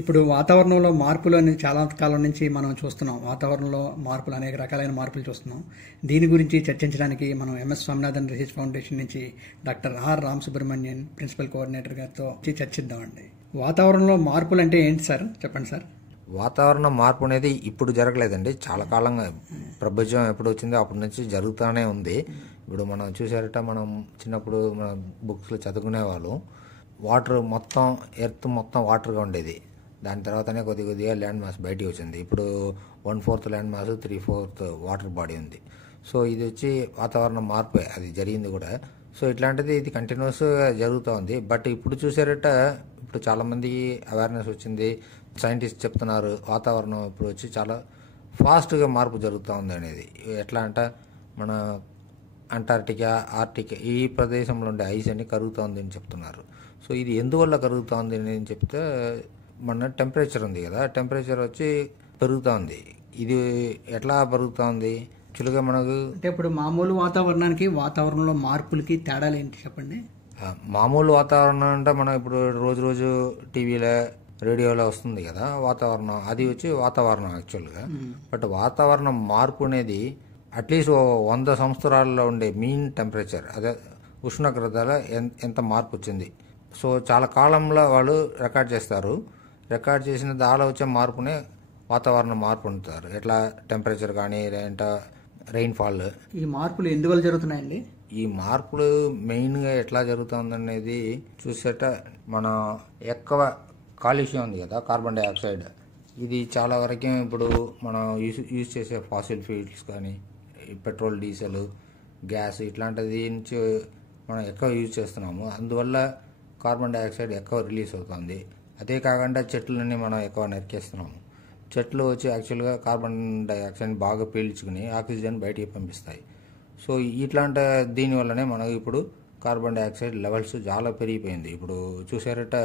ఇప్పుడు వాతావరణంలో మార్పులు అనేది చాలా కాలం నుంచి మనం చూస్తున్నాం. వాతావరణంలో మార్పులు అనేక రకాలైన మార్పులు చూస్తున్నాం. దీని గురించి చర్చించడానికి మనం ఎంఎస్ స్వామినాథన్ రీసెర్చ్ ఫౌండేషన్ నుంచి doctor R Ram Subramanian principal coordinator గారితో చర్చిద్దామండి. వాతావరణంలో మార్పులు అంటే ఏంటి సార్, చెప్పండి సార్. వాతావరణ మార్పు అనేది ఇప్పుడు జరగలేదండి. చాలా కాలంగా ప్రపంచం ఎప్పుడు వచ్చిందో అప్పటి నుంచి జరుగుతూనే ఉంది. ఇప్పుడు మనం చూసారట, మనం చిన్నప్పుడు మన బుక్స్లో చదువుకునే వాళ్ళు వాటర్ మొత్తం ఎర్త్ మొత్తం వాటర్గా ఉండేది. దాని తర్వాతనే కొద్దిగా ల్యాండ్ మాస్ బయటికి వచ్చింది. ఇప్పుడు 1/4 ల్యాండ్ మాస్, 3/4 వాటర్ బాడీ ఉంది. సో ఇది వచ్చి వాతావరణ మార్పే, అది జరిగింది కూడా. సో ఇట్లాంటిది ఇది కంటిన్యూస్గా జరుగుతూ ఉంది. బట్ ఇప్పుడు చూసారట, ఇప్పుడు చాలామందికి అవేర్నెస్ వచ్చింది. సైంటిస్ట్ చెప్తున్నారు వాతావరణం ఇప్పుడు వచ్చి చాలా ఫాస్ట్గా మార్పు జరుగుతూ ఉంది అనేది. ఎట్లా అంటే మన అంటార్టికా, ఆర్టికా ఈ ప్రదేశంలో ఉండే ఐస్ అని కరుగుతోంది అని చెప్తున్నారు. సో ఇది ఎందువల్ల కరుగుతోంది అని చెప్తే, మన టెంపరేచర్ ఉంది కదా, టెంపరేచర్ వచ్చి పెరుగుతోంది. ఇది ఎట్లా పెరుగుతోంది యాక్చువల్గా మనకు అంటే ఇప్పుడు మామూలు వాతావరణానికి వాతావరణంలో మార్పులకి తేడాలు ఏంటి చెప్పండి. మామూలు వాతావరణం అంటే మనం ఇప్పుడు రోజు టీవీలో రేడియోలో వస్తుంది కదా వాతావరణం, అది వచ్చి వాతావరణం యాక్చువల్గా. బట్ వాతావరణం మార్పు అనేది అట్లీస్ట్ 100 సంవత్సరాల్లో ఉండే మీన్ టెంపరేచర్, అదే ఉష్ణోగ్రతలో ఎంత మార్పు వచ్చింది. సో చాలా కాలంలో వాళ్ళు రికార్డ్ చేస్తారు. రికార్డ్ చేసిన దానిలో వచ్చే మార్పునే వాతావరణ మార్పు అంటారు. ఎట్లా టెంపరేచర్ కానీ లేదంటే రెయిన్ఫాల్. ఈ మార్పులు ఎందువల్ల జరుగుతున్నాయండి? ఈ మార్పులు మెయిన్గా ఎట్లా జరుగుతుందనేది చూసేట, మన ఎక్కువ కాలుష్యం ఉంది కదా, కార్బన్ డైఆక్సైడ్. ఇది చాలా వరకు ఇప్పుడు మనం యూజ్ చేసే ఫాసిల్ ఫ్యూల్స్ కానీ పెట్రోల్, డీజిల్, గ్యాస్ ఇట్లాంటిది నుంచి మనం ఎక్కువ యూజ్ చేస్తున్నాము. అందువల్ల కార్బన్ డైఆక్సైడ్ ఎక్కువ రిలీజ్ అవుతుంది. అదే కాకుండా చెట్లని మనం ఎక్కువ నరికేస్తున్నాము. చెట్లు వచ్చి యాక్చువల్గా కార్బన్ డైఆక్సైడ్ బాగా పీల్చుకుని ఆక్సిజన్ బయటికి పంపిస్తాయి. సో ఇట్లాంటి దీనివల్లనే మనకు ఇప్పుడు కార్బన్ డైఆక్సైడ్ లెవెల్స్ చాలా పెరిగిపోయింది. ఇప్పుడు చూసారట,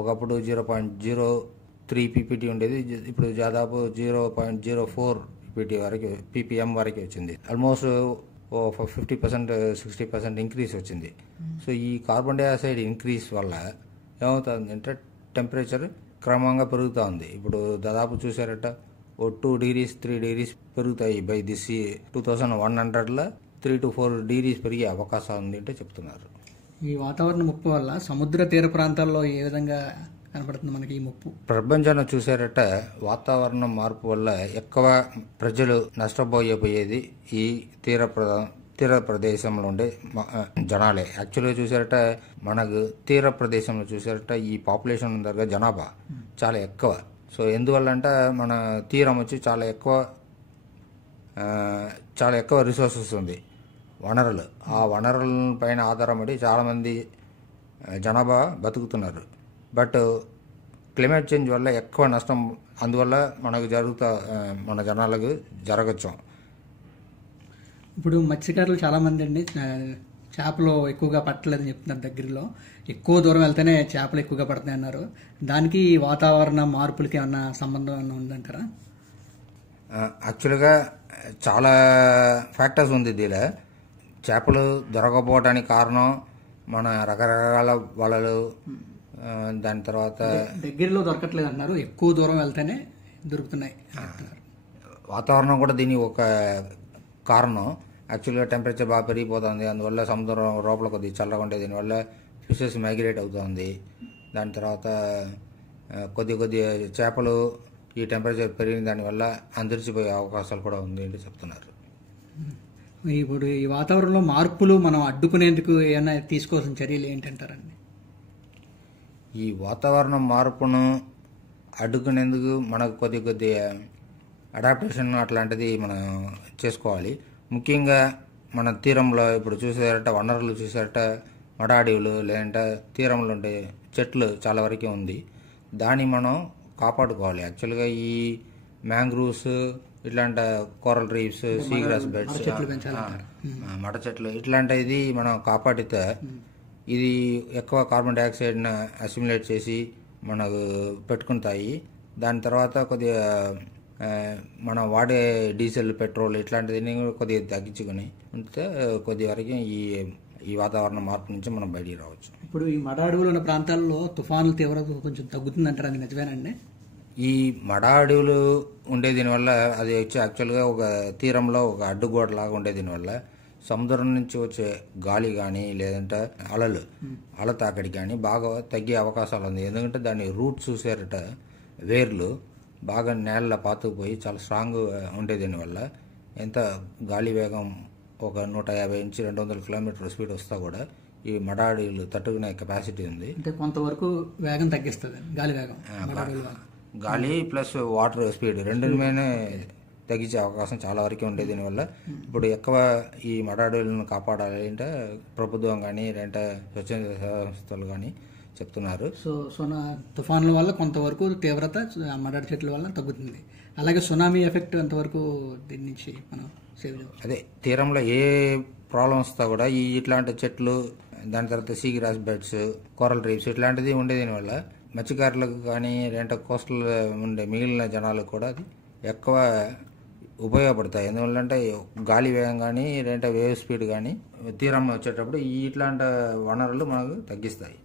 ఒకప్పుడు 0.03 పీపీటీ ఉండేది, ఇప్పుడు దాదాపు 0.04 పీపీటీ వరకు, పీపీఎం వరకు వచ్చింది. ఆల్మోస్ట్ 50%, 60% ఇంక్రీజ్ వచ్చింది. సో ఈ కార్బన్ డైఆక్సైడ్ ఇంక్రీజ్ వల్ల ఏమవుతుందంటే టెంపరేచర్ క్రమంగా పెరుగుతూ ఉంది. ఇప్పుడు దాదాపు చూసారట, 2 degrees 3 degrees పెరుగుతాయి. బై దిస్ 2100లో 3 to 4 degrees పెరిగే అవకాశం ఉంది అంటే చెప్తున్నారు. ఈ వాతావరణ ముప్పు వల్ల సముద్ర తీర ప్రాంతాల్లో ఏ విధంగా కనపడుతుంది మనకి ఈ ముప్పు? ప్రపంచాన్ని చూసారట, వాతావరణ మార్పు వల్ల ఎక్కువ ప్రజలు నష్టపోయేది ఈ తీర ప్రదేశంలో ఉండే జనాలే. యాక్చువల్గా చూసారట, మనకు తీర ప్రదేశంలో చూసారట ఈ పాపులేషన్ దగ్గర జనాభా చాలా ఎక్కువ. సో ఎందువల్ల అంటే మన తీరం వచ్చి చాలా ఎక్కువ రిసోర్సెస్ ఉంది, వనరులు. ఆ వనరుల పైన ఆధారపడి చాలామంది జనాభా బతుకుతున్నారు. బట్ క్లైమేట్ చేంజ్ వల్ల ఎక్కువ నష్టం అందువల్ల మనకు మన జనాలకు జరగచ్చు. ఇప్పుడు మత్స్యకారులు చాలామంది అండి చేపలు ఎక్కువగా పట్టలేదని చెప్తున్నారు. దగ్గరలో ఎక్కువ దూరం వెళ్తేనే చేపలు ఎక్కువగా పడుతున్నాయి అన్నారు. దానికి వాతావరణ మార్పులకి ఏమన్నా సంబంధం ఏమన్నా ఉందంటారా? యాక్చువల్గా చాలా ఫ్యాక్టర్స్ ఉంది దీనిలో. చేపలు దొరకపోవడానికి కారణం మన రకరకాల వలలు, దాని తర్వాత దగ్గరలో దొరకట్లేదు అన్నారు, ఎక్కువ దూరం వెళ్తేనే దొరుకుతున్నాయి. వాతావరణం కూడా దీని ఒక కారణం. యాక్చువల్గా టెంపరేచర్ బాగా పెరిగిపోతుంది, అందువల్ల సముద్రం లోపల కొద్దిగా చల్లగా ఉండే, దీనివల్ల ఫిషెస్ మైగ్రేట్ అవుతుంది. దాని తర్వాత కొద్దిగా చేపలు ఈ టెంపరేచర్ పెరిగిన దానివల్ల అంతరించిపోయే అవకాశాలు కూడా ఉంది అని చెప్తున్నారు. ఇప్పుడు ఈ వాతావరణంలో మార్పులు మనం అడ్డుకునేందుకు ఏమైనా తీసుకోవాల్సిన చర్యలు ఏంటంటారండి? ఈ వాతావరణ మార్పును అడ్డుకునేందుకు మనకు కొద్దిగా అడాప్టేషన్ అట్లాంటిది మనం చేసుకోవాలి. ముఖ్యంగా మన తీరంలో ఇప్పుడు చూసారట, వనరులు చూసారట, మడ అడవులు లేదంటే తీరంలో ఉండే చెట్లు చాలా వరకే ఉంది. దాన్ని మనం కాపాడుకోవాలి. యాక్చువల్గా ఈ మ్యాంగ్రూవ్స్, ఇట్లాంటి కోరల్ రీఫ్స్, సీగ్రాస్ బెడ్స్, మడ చెట్లు ఇట్లాంటిది మనం కాపాడితే ఇది ఎక్కువ కార్బన్ డైఆక్సైడ్ని అసిమిలేట్ చేసి మనకు పెట్టుకుంటాయి. దాని తర్వాత కొద్దిగా మనం వాడే డీజిల్, పెట్రోల్ ఇట్లాంటిది కొద్దిగా తగ్గించుకొని ఉంటే కొద్ది వరకు ఈ వాతావరణ మార్పు నుంచి మనం బయటికి రావచ్చు. ఇప్పుడు ఈ మడ అడవులు ఉన్న ప్రాంతాల్లో తుఫానుల తీవ్రత కొంచెం తగ్గుతుందంటారు, అది నిజమేనండి? ఈ మడ అడవులు ఉండే దీనివల్ల అది వచ్చి యాక్చువల్గా ఒక తీరంలో ఒక అడ్డుగోడ లాగా ఉండే దీనివల్ల సముద్రం నుంచి వచ్చే గాలి కానీ లేదంటే అల తాకిడి కానీ బాగా తగ్గే అవకాశాలు ఉంది. ఎందుకంటే దాని రూట్ చూసారట, వేర్లు బాగా నేల పాతుకుపోయి చాలా స్ట్రాంగ్ ఉండే దీనివల్ల ఎంత గాలి వేగం ఒక 150 నుంచి 200 కిలోమీటర్ స్పీడ్ వస్తా కూడా ఈ మడ అడవులు తట్టుకునే కెపాసిటీ ఉంది. అంటే కొంతవరకు వేగం తగ్గిస్తుంది గాలి వేగం, గాలి ప్లస్ వాటర్ స్పీడ్ రెండునే తగ్గించే అవకాశం చాలా వరకు ఉండే దీనివల్ల ఇప్పుడు ఎక్కువ ఈ మడ అడవులను కాపాడాలి అంటే ప్రభుత్వం కానీ లేదంటే స్వచ్ఛంద సంస్థలు కానీ చెప్తున్నారు. సో తుఫానుల వల్ల కొంతవరకు తీవ్రత మడాడి చెట్ల వల్ల తగ్గుతుంది. అలాగే సునామీ ఎఫెక్ట్ అంతవరకు దీని నుంచి మనం సేవ్ చేయవచ్చు. అదే తీరంలో ఏ ప్రాబ్లం వస్తా కూడా ఇట్లాంటి చెట్లు, దాని తర్వాత sea grass beds, coral reefs ఇట్లాంటిది ఉండే దీనివల్ల మత్స్యకారులకు కానీ లేదంటే కోస్టల్ ఉండే మిగిలిన జనాలకు కూడా అది ఎక్కువ ఉపయోగపడతాయి. ఎందువల్లంటే గాలి వేగం కానీ లేదంటే వేవ్ స్పీడ్ కానీ తీరంలో వచ్చేటప్పుడు ఇట్లాంటి వనరులు మనకు తగ్గిస్తాయి.